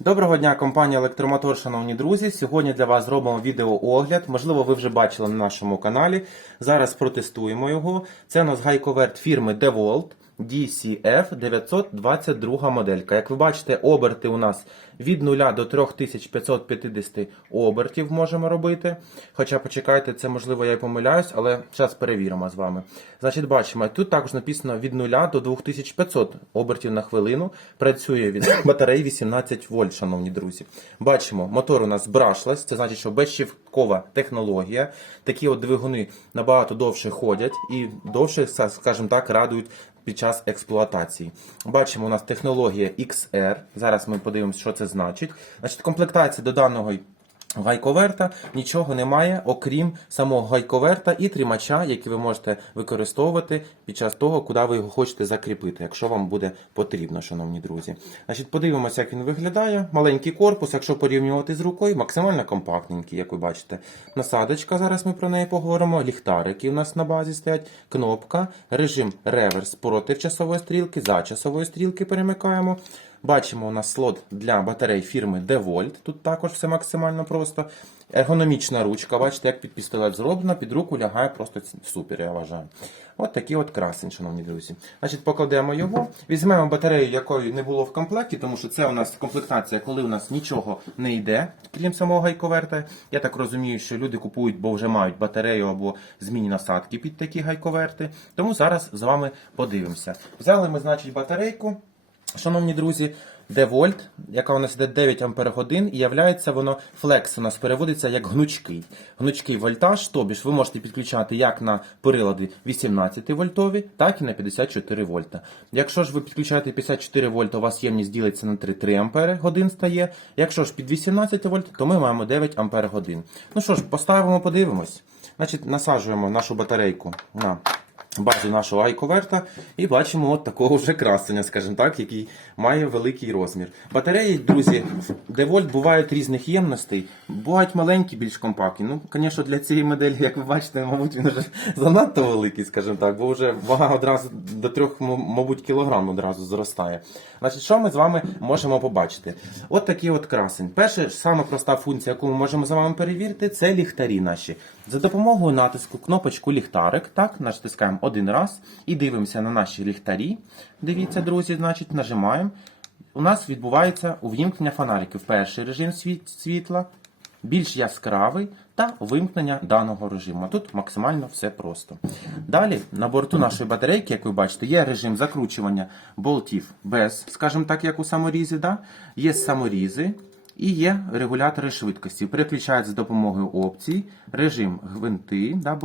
Доброго дня, компанія Електромотор, шановні друзі. Сьогодні для вас зробимо відеоогляд. Можливо, ви вже бачили на нашому каналі. Зараз протестуємо його. Це у нас гайковерт фірми DeWalt DCF 922 моделька. Як ви бачите, оберти у нас від 0 до 3550 обертів можемо робити. Хоча почекайте, це можливо я і помиляюсь, але зараз перевіримо з вами. Значить, бачимо, тут також написано від 0 до 2500 обертів на хвилину. Працює від батареї 18 вольт, шановні друзі. Бачимо, мотор у нас brushless, це значить, що безщівкова технологія. Такі от двигуни набагато довше ходять і довше, скажімо так, радують під час експлуатації. Бачимо, у нас технологія XR. Зараз ми подивимося, що це значить. Значить, комплектація до даного гайковерта нічого немає, окрім самого гайковерта і тримача, який ви можете використовувати під час того, куди ви його хочете закріпити, якщо вам буде потрібно, шановні друзі. Значить, подивимося, як він виглядає. Маленький корпус, якщо порівнювати з рукою, максимально компактненький, як ви бачите. Насадочка, зараз ми про неї поговоримо. Ліхтарики у нас на базі стоять, кнопка, режим реверс проти часової стрілки, за часової стрілки перемикаємо. Бачимо у нас слот для батарей фірми DeWalt. Тут також все максимально просто. Ергономічна ручка, бачите, як під пістолет зроблена, під руку лягає просто супер, я вважаю. От такий от красень, шановні друзі. Значить, покладемо його, візьмемо батарею, якої не було в комплекті, тому що це у нас комплектація, коли у нас нічого не йде, крім самого гайковерта. Я так розумію, що люди купують, бо вже мають батарею або змінні насадки під такі гайковерти. Тому зараз з вами подивимося. Взяли ми, значить, батарейку. Шановні друзі, DeWalt, яка у нас йде 9 Ах, і являється воно флекс, у нас переводиться як гнучкий. Гнучкий вольтаж, тобі ж ви можете підключати як на прилади 18 вольтові, так і на 54 вольта. Якщо ж ви підключаєте 54 вольта, у вас ємність ділиться на 3, 3 ампери годин стає. Якщо ж під 18 вольт, то ми маємо 9 ампер годин. Ну що ж, поставимо, подивимось. Значить, насаджуємо нашу батарейку на базу нашого айковерта і бачимо от такого вже красення, скажімо так, який має великий розмір. Батареї, друзі, девольт бувають різних ємностей, бувають маленькі, більш компактні. Ну, звісно, для цієї моделі, як ви бачите, мабуть, він вже занадто великий, скажімо так, бо вже вага одразу до трьох, мабуть, кілограм одразу зростає. Значить, що ми з вами можемо побачити? От такий от красень. Перша саме проста функція, яку ми можемо з вами перевірити, це ліхтарі наші. За допомогою натиску кнопочку ліхтарик, так, натискаємо один раз і дивимося на наші ліхтарі. Дивіться, друзі, значить, нажимаємо. У нас відбувається увімкнення фонариків. Перший режим світла, більш яскравий та вимкнення даного режиму. Тут максимально все просто. Далі на борту нашої батарейки, як ви бачите, є режим закручування болтів без, скажімо так, як у саморізі. Да? Є саморізи. І є регулятори швидкості. Переключаються з допомогою опцій, режим гвинти, да,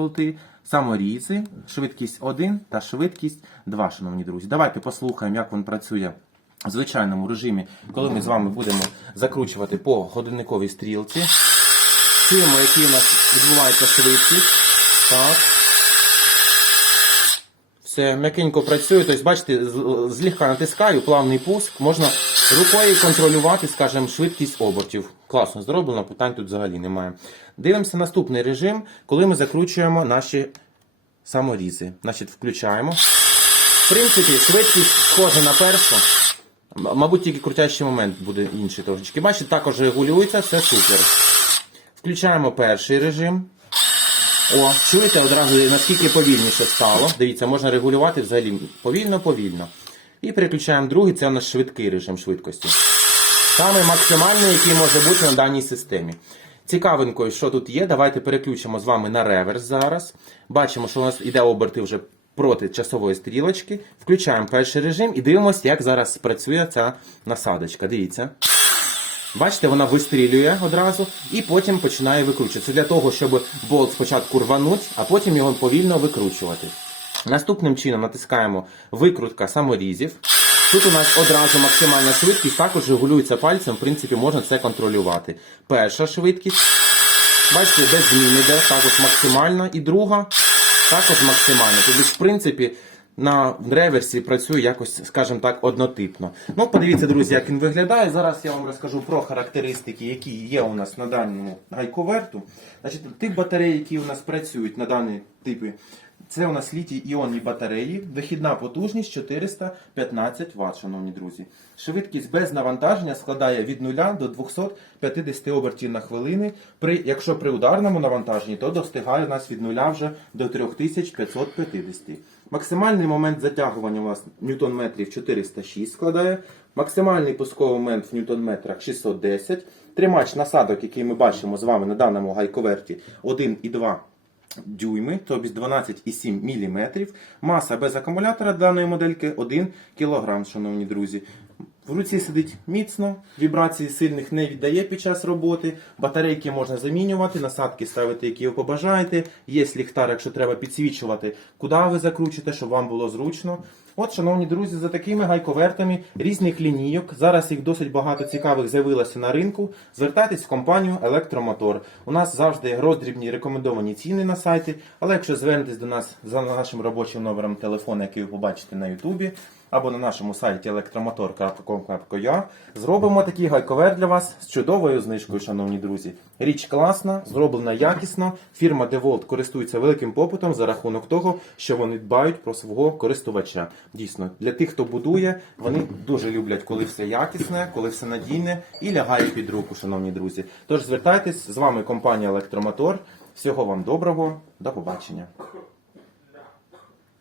саморізи, швидкість 1 та швидкість 2, шановні друзі. Давайте послухаємо, як він працює в звичайному режимі, коли ми з вами будемо закручувати по годинниковій стрілці. Чуємо, який у нас відбувається швидкість. Так. Все, м'якенько працює. Тобто, бачите, злегка натискаю, плавний пуск. Можна рукою контролювати, скажімо, швидкість обертів. Класно зроблено, питань тут взагалі немає. Дивимося наступний режим, коли ми закручуємо наші саморізи. Значить, включаємо. В принципі, швидкість схожа на першу. Мабуть, тільки крутящий момент буде інший трошечки. Бачите, також регулюється, все супер. Включаємо перший режим. О, чуєте одразу наскільки повільніше стало. Дивіться, можна регулювати взагалі повільно-повільно. І переключаємо другий, це у нас швидкий режим швидкості. Саме максимальний, який може бути на даній системі. Цікавинкою, що тут є, давайте переключимо з вами на реверс зараз. Бачимо, що у нас йде оберти вже проти часової стрілочки. Включаємо перший режим і дивимося, як зараз працює ця насадочка. Дивіться. Бачите, вона вистрілює одразу і потім починає викручуватися. Це для того, щоб болт спочатку рвануть, а потім його повільно викручувати. Наступним чином натискаємо викрутка саморізів. Тут у нас одразу максимальна швидкість, також регулюється пальцем, в принципі, можна це контролювати. Перша швидкість. Бачите, без змін йде, також максимальна. І друга також максимальна. Тобто, в принципі, на реверсі працює якось, скажімо так, однотипно. Ну, подивіться, друзі, як він виглядає. Зараз я вам розкажу про характеристики, які є у нас на даному гайковерту. Значить, тип батарей, які у нас працюють на дані типи Це у нас літій іонні батареї, вихідна потужність 415 Вт, шановні друзі. Швидкість без навантаження складає від 0 до 250 обертів на хвилини. При, якщо при ударному навантаженні, то достигає у нас від 0 вже до 3550. Максимальний момент затягування у вас ньютон-метрів 406 складає. Максимальний пусковий момент в ньютон-метрах 610. Тримач насадок, який ми бачимо з вами на даному гайковерті 1,2 дюйми, тобто 12,7 мм. Маса без акумулятора даної модельки 1 кг, шановні друзі. В руці сидить міцно, вібрації сильних не віддає під час роботи. Батарейки можна замінювати, насадки ставити, які ви побажаєте. Є ліхтар, якщо треба підсвічувати, куди ви закручите, щоб вам було зручно. От, шановні друзі, за такими гайковертами різних лінійок. Зараз їх досить багато цікавих з'явилося на ринку. Звертайтесь в компанію Електромотор. У нас завжди роздрібні рекомендовані ціни на сайті. Але якщо звернетесь до нас за нашим робочим номером телефону, який ви побачите на Ютубі, або на нашому сайті elektromotor.com.ua, зробимо такий гайковер для вас з чудовою знижкою, шановні друзі. Річ класна, зроблена якісно. Фірма DeWalt користується великим попитом за рахунок того, що вони дбають про свого користувача. Дійсно, для тих, хто будує, вони дуже люблять, коли все якісне, коли все надійне і лягає під руку, шановні друзі. Тож звертайтесь з вами компанія Електромотор. Всього вам доброго, до побачення.